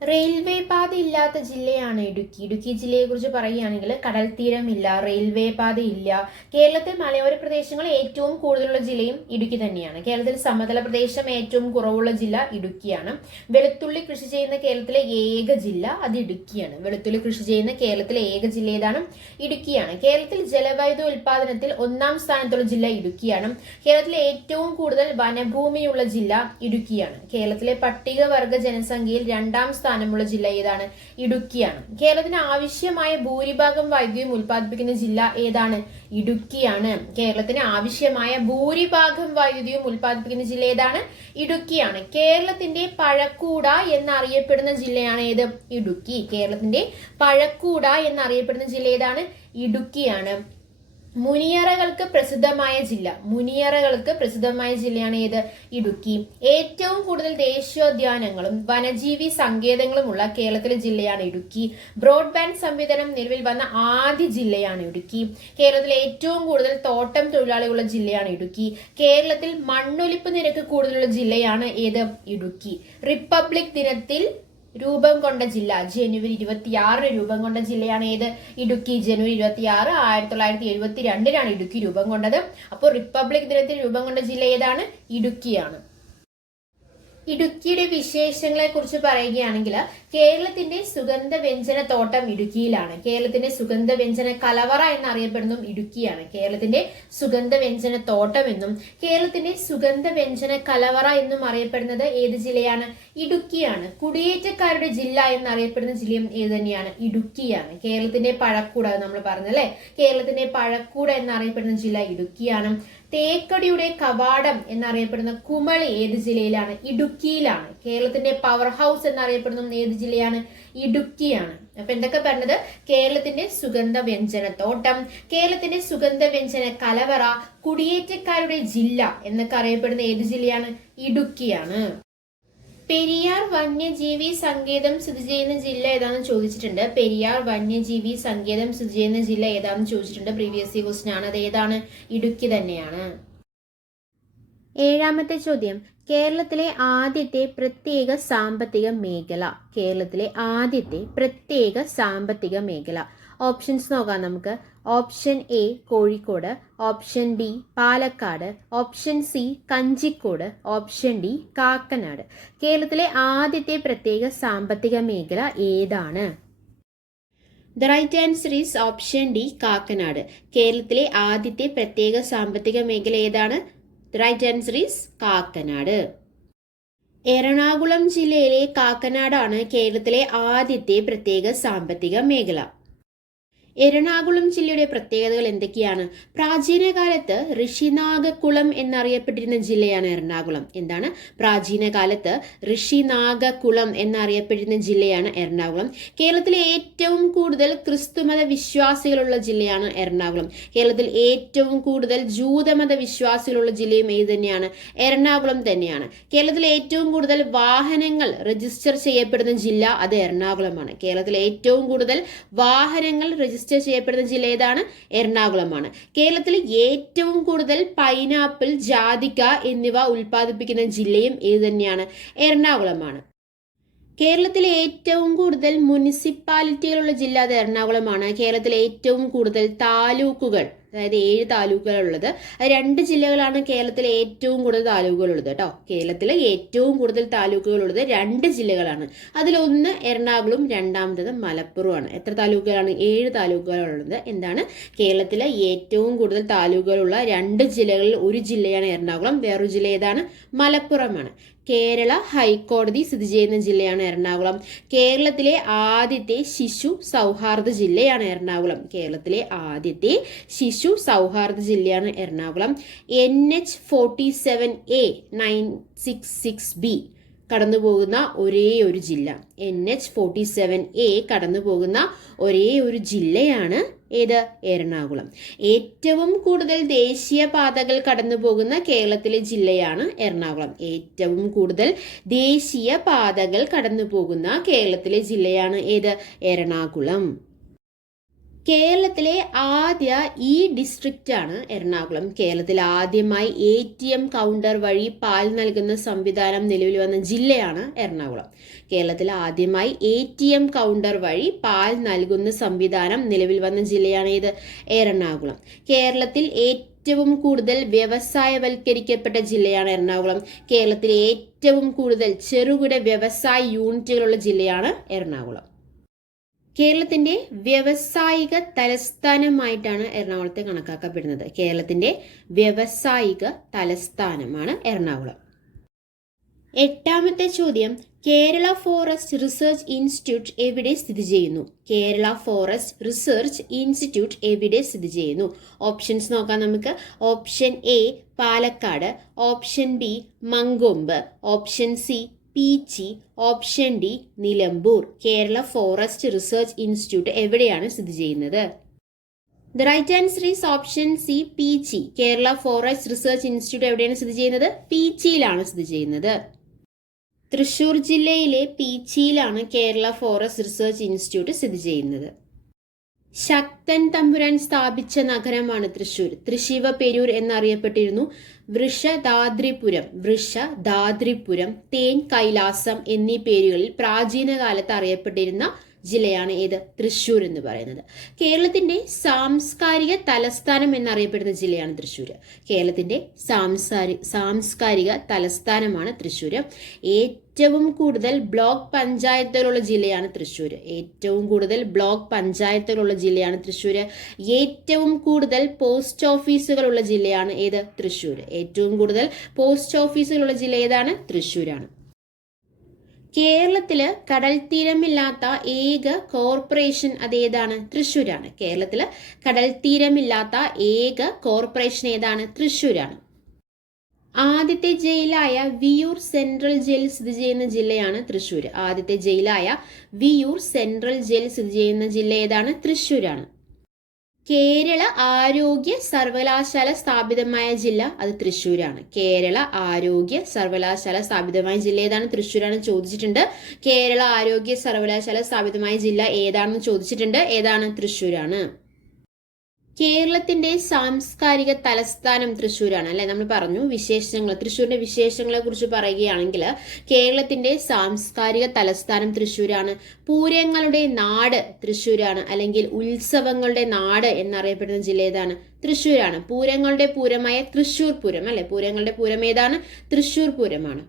റെയിൽവേ പാത ഇല്ലാത്ത ജില്ലയാണ് ഇടുക്കി. ഇടുക്കി ജില്ലയെ കുറിച്ച് പറയുകയാണെങ്കിൽ കടൽ തീരമില്ല, റെയിൽവേ പാത ഇല്ല. കേരളത്തിൽ മലയോര പ്രദേശങ്ങൾ ഏറ്റവും കൂടുതലുള്ള ജില്ലയും ഇടുക്കി തന്നെയാണ്. കേരളത്തിൽ സമതല പ്രദേശം ഏറ്റവും കുറവുള്ള ജില്ല ഇടുക്കിയാണ്. വെളുത്തുള്ളി കൃഷി ചെയ്യുന്ന കേരളത്തിലെ ഏക ജില്ല അത് ഇടുക്കിയാണ്. വെളുത്തുള്ളി കൃഷി ചെയ്യുന്ന കേരളത്തിലെ ഏക ജില്ല ഏതാണ്? ഇടുക്കിയാണ്. കേരളത്തിൽ ജലവൈദ്യുത ഉൽപാദനത്തിൽ 1ാം സ്ഥാനത്തുള്ള ജില്ല ഇടുക്കിയാണ്. കേരളത്തിലെ ഏറ്റവും കൂടുതൽ വനഭൂമിയുള്ള ജില്ല ഇടുക്കിയാണ്. കേരളത്തിലെ പട്ടികവർഗ ജനസംഖ്യയിൽ 2ാം സ്ഥാനമുള്ള ജില്ല ഏതാണ്? ഇടുക്കിയാണ്. കേരളത്തിന് ആവശ്യമായ ഭൂരിഭാഗം വൈദ്യുതിയും ഉൽപ്പാദിപ്പിക്കുന്ന ജില്ല ഏതാണ്? ഇടുക്കിയാണ്. കേരളത്തിന് ആവശ്യമായ ഭൂരിഭാഗം വൈദ്യുതിയും ഉൽപ്പാദിപ്പിക്കുന്ന ജില്ല ഏതാണ്? ഇടുക്കിയാണ്. കേരളത്തിന്റെ പഴക്കൂട എന്നറിയപ്പെടുന്ന ജില്ലയാണ് ഏത്? ഇടുക്കി. കേരളത്തിന്റെ പഴക്കൂട എന്നറിയപ്പെടുന്ന ജില്ല ഏതാണ്? ഇടുക്കിയാണ്. മുനിയറകൾക്ക് പ്രസിദ്ധമായ ജില്ല. മുനിയറകൾക്ക് പ്രസിദ്ധമായ ജില്ലയാണ് ഏത്? ഇടുക്കി. ഏറ്റവും കൂടുതൽ ദേശീയോദ്യാനങ്ങളും വനജീവി സങ്കേതങ്ങളുമുള്ള കേരളത്തിലെ ജില്ലയാണ് ഇടുക്കി. ബ്രോഡ്ബാൻഡ് സംവിധാനം നിലവിൽ വന്ന ആദ്യ ജില്ലയാണ് ഇടുക്കി. കേരളത്തിലെ ഏറ്റവും കൂടുതൽ തോട്ടം തൊഴിലാളികളുള്ള ജില്ലയാണ് ഇടുക്കി. കേരളത്തിൽ മണ്ണൊലിപ്പ് നിരക്ക് കൂടുതലുള്ള ജില്ലയാണ് ഏത്? ഇടുക്കി. റിപ്പബ്ലിക് ദിനത്തിൽ രൂപം കൊണ്ട ജില്ല, ജനുവരി 26 രൂപം കൊണ്ട ജില്ലയാണ് ഏത്? ഇടുക്കി. ജനുവരി 26 1972 ഇടുക്കി രൂപം കൊണ്ടത്. അപ്പോൾ റിപ്പബ്ലിക് ദിനത്തിൽ രൂപം കൊണ്ട ജില്ല ഏതാണ്? ഇടുക്കിയാണ്. ഇടുക്കിയുടെ വിശേഷങ്ങളെ കുറിച്ച് പറയുകയാണെങ്കിൽ കേരളത്തിന്റെ സുഗന്ധ വ്യഞ്ജന തോട്ടം ഇടുക്കിയിലാണ്. കേരളത്തിന്റെ സുഗന്ധ വ്യഞ്ജന കലവറ എന്നറിയപ്പെടുന്നതും ഇടുക്കിയാണ്. കേരളത്തിന്റെ സുഗന്ധ വ്യഞ്ജന തോട്ടം എന്നും കേരളത്തിന്റെ സുഗന്ധ വ്യഞ്ജന കലവറ എന്നും അറിയപ്പെടുന്നത് ഏത് ജില്ലയാണ്? ഇടുക്കിയാണ്. കുടിയേറ്റക്കാരുടെ ജില്ല എന്നറിയപ്പെടുന്ന ജില്ലയും ഏത് തന്നെയാണ്? ഇടുക്കിയാണ്. കേരളത്തിന്റെ പഴക്കൂട നമ്മൾ പറഞ്ഞല്ലേ, കേരളത്തിന്റെ പഴക്കൂട എന്നറിയപ്പെടുന്ന ജില്ല ഇടുക്കിയാണ്. തേക്കടിയുടെ കവാടം എന്നറിയപ്പെടുന്ന കുമളി ഏത് ജില്ലയിലാണ്? ഇടുക്കിയിലാണ്. കേരളത്തിന്റെ പവർ ഹൗസ് എന്നറിയപ്പെടുന്ന ഏത് ജില്ലയാണ്? ഇടുക്കിയാണ്. അപ്പൊ എന്തൊക്കെ പറഞ്ഞത്? കേരളത്തിന്റെ സുഗന്ധ വ്യഞ്ജനത്തോട്ടം, കേരളത്തിന്റെ സുഗന്ധ വ്യഞ്ജന കലവറ, കുടിയേറ്റക്കാരുടെ ജില്ല എന്നൊക്കെ അറിയപ്പെടുന്ന ഏത് ജില്ലയാണ്? ഇടുക്കിയാണ്. പെരിയാർ വന്യജീവി സങ്കേതം സ്ഥിതി ചെയ്യുന്ന ജില്ല ഏതാണെന്ന് ചോദിച്ചിട്ടുണ്ട്. പെരിയാർ വന്യജീവി സങ്കേതം സ്ഥിതി ചെയ്യുന്ന ജില്ല ഏതാണെന്ന് ചോദിച്ചിട്ടുണ്ട്. പ്രീവിയസ് ക്വസ്റ്റ്യൻ ആണ്. അത് ഏതാണ്? ഇടുക്കി തന്നെയാണ്. ഏഴാമത്തെ ചോദ്യം, കേരളത്തിലെ ആദ്യത്തെ പ്രത്യേക സാമ്പത്തിക മേഖല. കേരളത്തിലെ ആദ്യത്തെ പ്രത്യേക സാമ്പത്തിക മേഖല. ഓപ്ഷൻസ് നോക്കാം നമുക്ക്. Option A Kozhikode, option B Palakkad, option C Kanjikode, option D Kakkanad. കേരളത്തിലെ ആദ്യത്തെ പ്രത്യേക സാമ്പത്തിക മേഖല ഏതാണ്? The right answer is option D Kakkanad. കേരളത്തിലെ ആദ്യത്തെ പ്രത്യേക സാമ്പത്തിക മേഖല ഏതാണ്? The right answer is Kakkanad. Ernakulam ജില്ലയിലെ കാക്കനാടാണ് കേരളത്തിലെ ആദ്യത്തെ പ്രത്യേക സാമ്പത്തിക മേഖല. എറണാകുളം ജില്ലയുടെ പ്രത്യേകതകൾ എന്തൊക്കെയാണ്? പ്രാചീന കാലത്ത് ഋഷിനാഗക്കുളം എന്നറിയപ്പെട്ടിരുന്ന ജില്ലയാണ് എറണാകുളം. എന്താണ്? പ്രാചീന കാലത്ത് ഋഷിനാഗക്കുളം എന്നറിയപ്പെട്ടിരുന്ന ജില്ലയാണ് എറണാകുളം. കേരളത്തിലെ ഏറ്റവും കൂടുതൽ ക്രിസ്തുമത വിശ്വാസികളുള്ള ജില്ലയാണ് എറണാകുളം. കേരളത്തിൽ ഏറ്റവും കൂടുതൽ ജൂതമത വിശ്വാസികളുള്ള ജില്ലയും ഏത് തന്നെയാണ്? എറണാകുളം തന്നെയാണ്. കേരളത്തിലെ ഏറ്റവും കൂടുതൽ വാഹനങ്ങൾ രജിസ്റ്റർ ചെയ്യപ്പെടുന്ന ജില്ല അത് എറണാകുളമാണ്. കേരളത്തിലെ ഏറ്റവും കൂടുതൽ വാഹനങ്ങൾ രജിസ്റ്റർ ചെയ്യപ്പെടുന്ന ജില്ല ഏതാണ്? എറണാകുളമാണ്. കേരളത്തിൽ ഏറ്റവും കൂടുതൽ പൈനാപ്പിൾ, ജാതിക്ക എന്നിവ ഉൽപ്പാദിപ്പിക്കുന്ന ജില്ലയും ഏത് തന്നെയാണ്? എറണാകുളമാണ്. കേരളത്തിലെ ഏറ്റവും കൂടുതൽ മുനിസിപ്പാലിറ്റികളുള്ള ജില്ല അത് എറണാകുളമാണ്. കേരളത്തിലെ ഏറ്റവും കൂടുതൽ താലൂക്കുകൾ, അതായത് 7 താലൂക്കുകളുള്ളത്, 2 ജില്ലകളാണ് കേരളത്തിലെ ഏറ്റവും കൂടുതൽ താലൂക്കുകളുള്ളത് കേട്ടോ. കേരളത്തിലെ ഏറ്റവും കൂടുതൽ താലൂക്കുകളുള്ളത് 2 ജില്ലകളാണ്. അതിലൊന്ന് എറണാകുളം, രണ്ടാമത്തത് മലപ്പുറമാണ്. എത്ര താലൂക്കുകളാണ്? 7 താലൂക്കുകളുള്ളത്. എന്താണ്? കേരളത്തിലെ ഏറ്റവും കൂടുതൽ താലൂക്കുകളുള്ള 2 ജില്ലകളിൽ ഒരു ജില്ലയാണ് എറണാകുളം, വേറൊരു ജില്ല ഏതാണ്? മലപ്പുറമാണ്. കേരള ഹൈക്കോടതി സ്ഥിതി ചെയ്യുന്ന ജില്ലയാണ് എറണാകുളം. കേരളത്തിലെ ആദ്യത്തെ ശിശു സൗഹാർദ്ദ ജില്ലയാണ് എറണാകുളം. കേരളത്തിലെ ആദ്യത്തെ ശിശു സൗഹാർദ്ദ ജില്ലയാണ് എറണാകുളം. NH47A 966B കടന്നുപോകുന്ന ഒരേ ഒരു ജില്ല. NH47A കടന്നുപോകുന്ന ഒരേ ഒരു ജില്ലയാണ് ഏത്? എറണാകുളം. ഏറ്റവും കൂടുതൽ ദേശീയപാതകൾ കടന്നുപോകുന്ന കേരളത്തിലെ ജില്ലയാണ് എറണാകുളം. ഏറ്റവും കൂടുതൽ ദേശീയപാതകൾ കടന്നുപോകുന്ന കേരളത്തിലെ ജില്ലയാണ് ഏത്? എറണാകുളം. കേരളത്തിലെ ആദ്യ ഡിസ്ട്രിക്റ്റ് ആണ് എറണാകുളം. കേരളത്തിൽ ആദ്യമായി ATM കൗണ്ടർ വഴി പാൽ നൽകുന്ന സംവിധാനം നിലവിൽ വന്ന ജില്ലയാണ് എറണാകുളം. കേരളത്തിൽ ആദ്യമായി ATM കൗണ്ടർ വഴി പാൽ നൽകുന്ന സംവിധാനം നിലവിൽ വന്ന ജില്ലയാണ് ഏത്? എറണാകുളം. കേരളത്തിൽ ഏറ്റവും കൂടുതൽ വ്യവസായവൽക്കരിക്കപ്പെട്ട ജില്ലയാണ് എറണാകുളം. കേരളത്തിൽ ഏറ്റവും കൂടുതൽ ചെറുകിട വ്യവസായ യൂണിറ്റുകളുള്ള ജില്ലയാണ് എറണാകുളം. കേരളത്തിന്റെ വ്യവസായിക തലസ്ഥാനമായിട്ടാണ് എറണാകുളത്തെ കണക്കാക്കപ്പെടുന്നത്. കേരളത്തിന്റെ വ്യവസായിക തലസ്ഥാനമാണ് എറണാകുളം. എട്ടാമത്തെ ചോദ്യം, കേരള ഫോറസ്റ്റ് റിസർച്ച് ഇൻസ്റ്റിറ്റ്യൂട്ട് എവിടെ സ്ഥിതി ചെയ്യുന്നു? കേരള ഫോറസ്റ്റ് റിസർച്ച് ഇൻസ്റ്റിറ്റ്യൂട്ട് എവിടെ സ്ഥിതി ചെയ്യുന്നു? ഓപ്ഷൻസ് നോക്കാം നമുക്ക്. Option A Palakkad, option B Mankombu, option C Peechi, option D Nilambur. Kerala forest research institute എവിടെയാണ് സ്ഥിതി ചെയ്യുന്നത്? The right answer is option C Peechi. Kerala forest research institute എവിടെയാണ് സ്ഥിതി ചെയ്യുന്നത്? പീച്ചിയിലാണ് സ്ഥിതി ചെയ്യുന്നത്. തൃശൂർ ജില്ലയിലെ പീച്ചിയിലാണ് കേരള ഫോറസ്റ്റ് റിസർച്ച് ഇൻസ്റ്റിറ്റ്യൂട്ട് സ്ഥിതി ചെയ്യുന്നത്. ശക്തൻ തമ്പുരാൻ സ്ഥാപിച്ച നഗരമാണ് തൃശൂർ. തൃശിവ പെരൂർ എന്നറിയപ്പെട്ടിരുന്നു. വൃഷധാദ്രിപുരം, തേൻ കൈലാസം എന്നീ പേരുകളിൽ പ്രാചീന കാലത്ത് അറിയപ്പെട്ടിരുന്ന ജില്ലയാണ് ഏത്? തൃശ്ശൂർ എന്ന് പറയുന്നത്. കേരളത്തിന്റെ സാംസ്കാരിക തലസ്ഥാനം എന്നറിയപ്പെടുന്ന ജില്ലയാണ് തൃശ്ശൂർ. കേരളത്തിന്റെ സാംസ്കാരിക തലസ്ഥാനമാണ് തൃശ്ശൂർ. ഏറ്റവും കൂടുതൽ ബ്ലോക്ക് പഞ്ചായത്തുകളുള്ള ജില്ലയാണ് തൃശ്ശൂർ. ഏറ്റവും കൂടുതൽ ബ്ലോക്ക് പഞ്ചായത്തുകളുള്ള ജില്ലയാണ് തൃശ്ശൂർ. ഏറ്റവും കൂടുതൽ പോസ്റ്റ് ഓഫീസുകളുള്ള ജില്ലയാണ് ഏത്? തൃശ്ശൂർ. ഏറ്റവും കൂടുതൽ പോസ്റ്റ് ഓഫീസുകളുള്ള ജില്ല ഏതാണ്? തൃശ്ശൂരാണ്. കേരളത്തില് കടൽ തീരമില്ലാത്ത ഏക കോർപ്പറേഷൻ അതേതാണ്? തൃശ്ശൂരാണ്. കേരളത്തില് കടൽ തീരമില്ലാത്ത ഏക കോർപ്പറേഷൻ ഏതാണ്? തൃശ്ശൂരാണ്. ആദ്യത്തെ ജയിലായ വിയൂർ സെൻട്രൽ ജയിൽ സ്ഥിതി ചെയ്യുന്ന ജില്ലയാണ് തൃശ്ശൂർ. ആദ്യത്തെ ജയിലായ വിയൂർ സെൻട്രൽ ജയിൽ സ്ഥിതി ചെയ്യുന്ന ജില്ല ഏതാണ്? തൃശ്ശൂരാണ്. കേരള ആരോഗ്യ സർവകലാശാല സ്ഥാപിതമായ ജില്ല അത് തൃശ്ശൂരാണ്. കേരള ആരോഗ്യ സർവകലാശാല സ്ഥാപിതമായ ജില്ല ഏതാണ്? തൃശ്ശൂരാണ് ചോദിച്ചിട്ടുണ്ട്. കേരള ആരോഗ്യ സർവകലാശാല സ്ഥാപിതമായ ജില്ല ഏതാണെന്ന് ചോദിച്ചിട്ടുണ്ട്. ഏതാണ്? തൃശ്ശൂരാണ്. കേരളത്തിന്റെ സാംസ്കാരിക തലസ്ഥാനം തൃശ്ശൂരാണ് അല്ലെ. നമ്മൾ പറഞ്ഞു വിശേഷങ്ങൾ, തൃശ്ശൂരിന്റെ വിശേഷങ്ങളെ കുറിച്ച് പറയുകയാണെങ്കിൽ കേരളത്തിന്റെ സാംസ്കാരിക തലസ്ഥാനം തൃശ്ശൂരാണ്. പൂരങ്ങളുടെ നാട് തൃശ്ശൂരാണ്, അല്ലെങ്കിൽ ഉത്സവങ്ങളുടെ നാട് എന്നറിയപ്പെടുന്ന ജില്ല ഏതാണ്? തൃശ്ശൂരാണ്. പൂരങ്ങളുടെ പൂരമായ തൃശ്ശൂർ പൂരം അല്ലെ. പൂരങ്ങളുടെ പൂരം ഏതാണ്? തൃശ്ശൂർ പൂരമാണ്.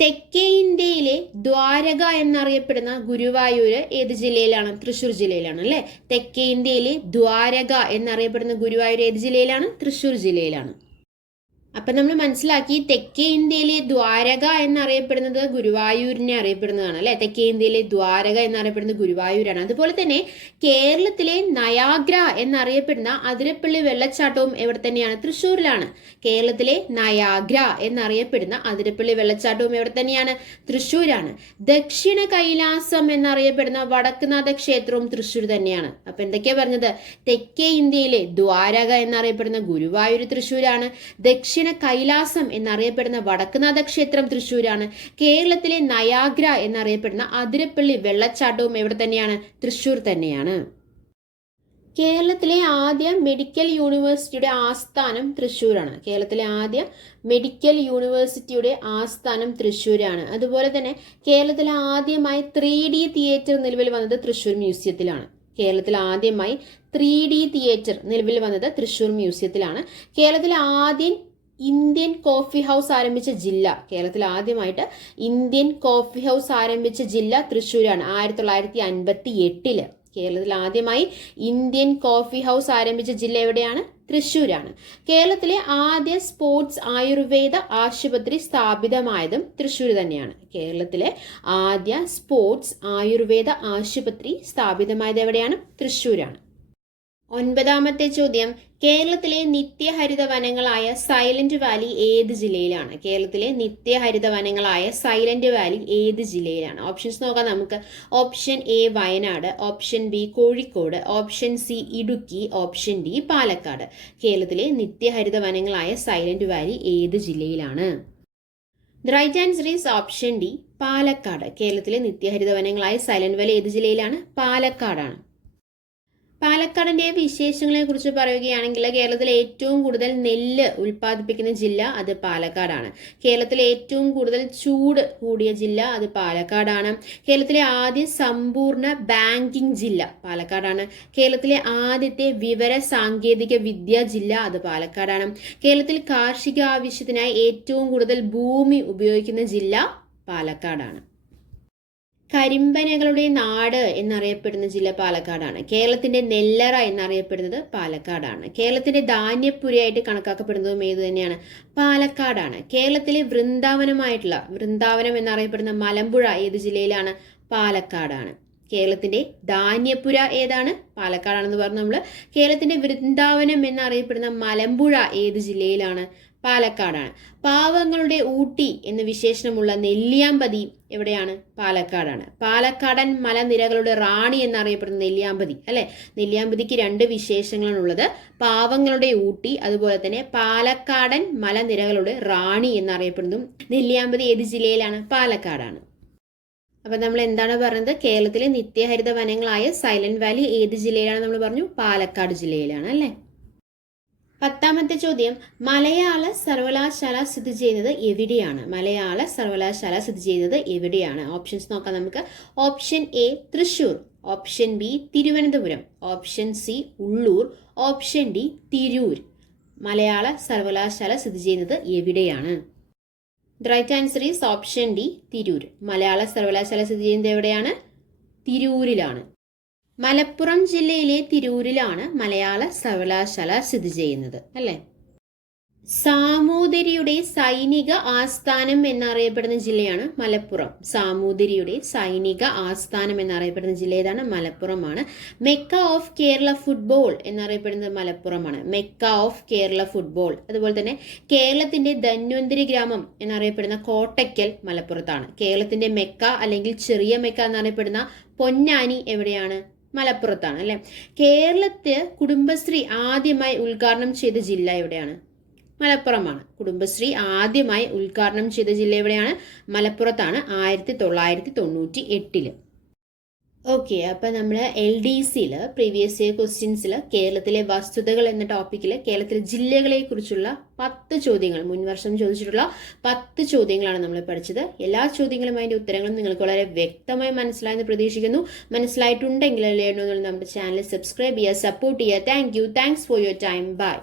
തെക്കേ ഇന്ത്യയിലെ ദ്വാരക എന്നറിയപ്പെടുന്ന ഗുരുവായൂര് ഏത് ജില്ലയിലാണ്? തൃശ്ശൂർ ജില്ലയിലാണ് അല്ലെ. തെക്കേ ഇന്ത്യയിലെ ദ്വാരക എന്നറിയപ്പെടുന്ന ഗുരുവായൂർ ഏത് ജില്ലയിലാണ്? തൃശ്ശൂർ ജില്ലയിലാണ്. അപ്പൊ നമ്മൾ മനസ്സിലാക്കി തെക്കേ ഇന്ത്യയിലെ ദ്വാരക എന്നറിയപ്പെടുന്നത് ഗുരുവായൂരിനെ അറിയപ്പെടുന്നതാണ് അല്ലെ. തെക്കേ ഇന്ത്യയിലെ ദ്വാരക എന്നറിയപ്പെടുന്നത് ഗുരുവായൂരാണ്. അതുപോലെ തന്നെ കേരളത്തിലെ നയാഗ്ര എന്നറിയപ്പെടുന്ന അതിരപ്പള്ളി വെള്ളച്ചാട്ടവും എവിടെ തന്നെയാണ്? തൃശ്ശൂരിലാണ്. കേരളത്തിലെ നയാഗ്ര എന്നറിയപ്പെടുന്ന അതിരപ്പള്ളി വെള്ളച്ചാട്ടവും എവിടെ തന്നെയാണ്? തൃശ്ശൂരാണ്. ദക്ഷിണ കൈലാസം എന്നറിയപ്പെടുന്ന വടക്കുനാഥ ക്ഷേത്രവും തൃശ്ശൂർ തന്നെയാണ്. അപ്പൊ എന്തൊക്കെയാ പറഞ്ഞത്? തെക്കേ ഇന്ത്യയിലെ ദ്വാരക എന്നറിയപ്പെടുന്ന ഗുരുവായൂർ തൃശ്ശൂരാണ്. ദക്ഷിണ കൈലാസം എന്നറിയപ്പെടുന്ന വടക്കുനാഥ ക്ഷേത്രം തൃശ്ശൂരാണ്. കേരളത്തിലെ നയാഗ്ര എന്നറിയപ്പെടുന്ന അതിരപ്പള്ളി വെള്ളച്ചാട്ടവും എവിടെ തന്നെയാണ്? തൃശ്ശൂർ തന്നെയാണ്. കേരളത്തിലെ ആദ്യ മെഡിക്കൽ യൂണിവേഴ്സിറ്റിയുടെ ആസ്ഥാനം തൃശ്ശൂരാണ്. കേരളത്തിലെ ആദ്യ മെഡിക്കൽ യൂണിവേഴ്സിറ്റിയുടെ ആസ്ഥാനം തൃശ്ശൂരാണ്. അതുപോലെ തന്നെ കേരളത്തിലെ ആദ്യമായി 3D തിയേറ്റർ നിലവിൽ വന്നത് തൃശ്ശൂർ മ്യൂസിയത്തിലാണ്. കേരളത്തിൽ ആദ്യമായി 3D തിയേറ്റർ നിലവിൽ വന്നത് തൃശ്ശൂർ മ്യൂസിയത്തിലാണ്. കേരളത്തിൽ ആദ്യം ഇന്ത്യൻ കോഫി ഹൗസ് ആരംഭിച്ച ജില്ല, കേരളത്തിൽ ആദ്യമായിട്ട് ഇന്ത്യൻ കോഫി ഹൗസ് ആരംഭിച്ച ജില്ല തൃശ്ശൂരാണ്. 1958 കേരളത്തിൽ ആദ്യമായി ഇന്ത്യൻ കോഫി ഹൗസ് ആരംഭിച്ച ജില്ല എവിടെയാണ്? തൃശ്ശൂരാണ്. കേരളത്തിലെ ആദ്യ സ്പോർട്സ് ആയുർവേദ ആശുപത്രി സ്ഥാപിതമായതും തൃശ്ശൂർ തന്നെയാണ്. കേരളത്തിലെ ആദ്യ സ്പോർട്സ് ആയുർവേദ ആശുപത്രി സ്ഥാപിതമായത് എവിടെയാണ്? തൃശ്ശൂരാണ്. 9ാമത്തെ ചോദ്യം, കേരളത്തിലെ നിത്യഹരിത വനങ്ങളായ സൈലന്റ് വാലി ഏത് ജില്ലയിലാണ്? കേരളത്തിലെ നിത്യഹരിത വനങ്ങളായ സൈലന്റ് വാലി ഏത് ജില്ലയിലാണ്? ഓപ്ഷൻസ് നോക്കാം നമുക്ക്. Option A Wayanad, option B Kozhikode, option C Idukki, option D Palakkad. കേരളത്തിലെ നിത്യഹരിത വനങ്ങളായ സൈലന്റ് വാലി ഏത് ജില്ലയിലാണ്? The right answer is option D Palakkad. കേരളത്തിലെ നിത്യഹരിത വനങ്ങളായ സൈലന്റ് വാലി ഏത് ജില്ലയിലാണ്? പാലക്കാടാണ്. പാലക്കാടിന്റെ വിശേഷങ്ങളെ കുറിച്ച് പറയുകയാണെങ്കിൽ കേരളത്തിലെ ഏറ്റവും കൂടുതൽ നെല്ല് ഉൽപ്പാദിപ്പിക്കുന്ന ജില്ല അത് പാലക്കാടാണ്. കേരളത്തിലെ ഏറ്റവും കൂടുതൽ ചൂട് കൂടിയ ജില്ല അത് പാലക്കാടാണ്. കേരളത്തിലെ ആദ്യ സമ്പൂർണ്ണ ബാങ്കിംഗ് ജില്ല പാലക്കാടാണ്. കേരളത്തിലെ ആദ്യത്തെ വിവര സാങ്കേതിക വിദ്യാ ജില്ല അത് പാലക്കാടാണ്. കേരളത്തിൽ കാർഷിക ആവശ്യത്തിനായി ഏറ്റവും കൂടുതൽ ഭൂമി ഉപയോഗിക്കുന്ന ജില്ല പാലക്കാടാണ്. കരിമ്പനകളുടെ നാട് എന്നറിയപ്പെടുന്ന ജില്ല പാലക്കാടാണ്. കേരളത്തിന്റെ നെല്ലറ എന്നറിയപ്പെടുന്നത് പാലക്കാടാണ്. കേരളത്തിന്റെ ധാന്യപ്പുരയായിട്ട് കണക്കാക്കപ്പെടുന്നതും ഏത് തന്നെയാണ്? പാലക്കാടാണ്. കേരളത്തിലെ വൃന്ദാവനം എന്നറിയപ്പെടുന്ന മലമ്പുഴ ഏത് ജില്ലയിലാണ്? പാലക്കാടാണ്. കേരളത്തിന്റെ ധാന്യപ്പുര ഏതാണ്? പാലക്കാടാണെന്ന് പറഞ്ഞു നമ്മൾ. കേരളത്തിന്റെ വൃന്ദാവനം എന്നറിയപ്പെടുന്ന മലമ്പുഴ ഏത് ജില്ലയിലാണ്? പാലക്കാടാണ്. പാവങ്ങളുടെ ഊട്ടി എന്ന വിശേഷണമുള്ള നെല്ലിയാമ്പതി എവിടെയാണ്? പാലക്കാടാണ്. പാലക്കാടൻ മലനിരകളുടെ റാണി എന്നറിയപ്പെടുന്ന നെല്ലിയാമ്പതി അല്ലെ. നെല്ലിയാമ്പതിക്ക് 2 വിശേഷങ്ങളാണുള്ളത്. പാവങ്ങളുടെ ഊട്ടി, അതുപോലെ തന്നെ പാലക്കാടൻ മലനിരകളുടെ റാണി എന്നറിയപ്പെടുന്നതും നെല്ലിയാമ്പതി ഏത് ജില്ലയിലാണ്? പാലക്കാടാണ്. അപ്പൊ നമ്മൾ എന്താണ് പറയുന്നത്? കേരളത്തിലെ നിത്യഹരിത വനങ്ങളായ സൈലന്റ് വാലി ഏത് ജില്ലയിലാണ് നമ്മൾ പറഞ്ഞു? പാലക്കാട് ജില്ലയിലാണ് അല്ലെ. 10ാമത്തെ ചോദ്യം, മലയാള സർവകലാശാല സ്ഥിതി ചെയ്യുന്നത് എവിടെയാണ്? മലയാള സർവകലാശാല സ്ഥിതി ചെയ്യുന്നത് എവിടെയാണ്? ഓപ്ഷൻസ് നോക്കാം നമുക്ക്. Option A Thrissur, option B Thiruvananthapuram, option C Ulloor, option D Tirur. Malayala സർവകലാശാല സ്ഥിതി ചെയ്യുന്നത് എവിടെയാണ്? The right answer is option D Tirur. Malayala സർവകലാശാല സ്ഥിതി ചെയ്യുന്നത് എവിടെയാണ്? തിരൂരിലാണ്. മലപ്പുറം ജില്ലയിലെ തിരൂരിലാണ് മലയാള സർവകലാശാല സ്ഥിതി ചെയ്യുന്നത് അല്ലേ. സാമൂതിരിയുടെ സൈനിക ആസ്ഥാനം എന്നറിയപ്പെടുന്ന ജില്ലയാണ് മലപ്പുറം. സാമൂതിരിയുടെ സൈനിക ആസ്ഥാനം എന്നറിയപ്പെടുന്ന ജില്ല ഏതാണ്? മലപ്പുറമാണ്. മെക്ക ഓഫ് കേരള ഫുട്ബോൾ എന്നറിയപ്പെടുന്നത് മലപ്പുറമാണ്. Mecca of Kerala football. അതുപോലെ തന്നെ കേരളത്തിന്റെ ധന്വന്തരി ഗ്രാമം എന്നറിയപ്പെടുന്ന കോട്ടയ്ക്കൽ മലപ്പുറത്താണ്. കേരളത്തിന്റെ മെക്ക അല്ലെങ്കിൽ ചെറിയ മെക്ക എന്നറിയപ്പെടുന്ന പൊന്നാനി എവിടെയാണ്? മലപ്പുറത്താണ് അല്ലെ. കേരളത്തിൽ കുടുംബശ്രീ ആദ്യമായി ഉദ്ഘാടനം ചെയ്ത ജില്ല എവിടെയാണ്? മലപ്പുറമാണ്. കുടുംബശ്രീ ആദ്യമായി ഉദ്ഘാടനം ചെയ്ത ജില്ല എവിടെയാണ്? മലപ്പുറത്താണ്, 1998. ഓക്കെ, അപ്പം നമ്മൾ LDCയിൽ പ്രീവിയസ് ഇയർ ക്വസ്റ്റ്യൻസിൽ കേരളത്തിലെ വസ്തുതകൾ എന്ന ടോപ്പിക്കിൽ കേരളത്തിലെ ജില്ലകളെ കുറിച്ചുള്ള 10 ചോദ്യങ്ങൾ, മുൻവർഷം ചോദിച്ചിട്ടുള്ള 10 ചോദ്യങ്ങളാണ് നമ്മൾ പഠിച്ചത്. എല്ലാ ചോദ്യങ്ങളും അതിൻ്റെ ഉത്തരങ്ങളും നിങ്ങൾക്ക് വളരെ വ്യക്തമായി മനസ്സിലായെന്ന് പ്രതീക്ഷിക്കുന്നു. മനസ്സിലായിട്ടുണ്ടെങ്കിൽ നമ്മുടെ ചാനൽ സബ്സ്ക്രൈബ് ചെയ്യുക, സപ്പോർട്ട് ചെയ്യുക. Thanks for your time. By.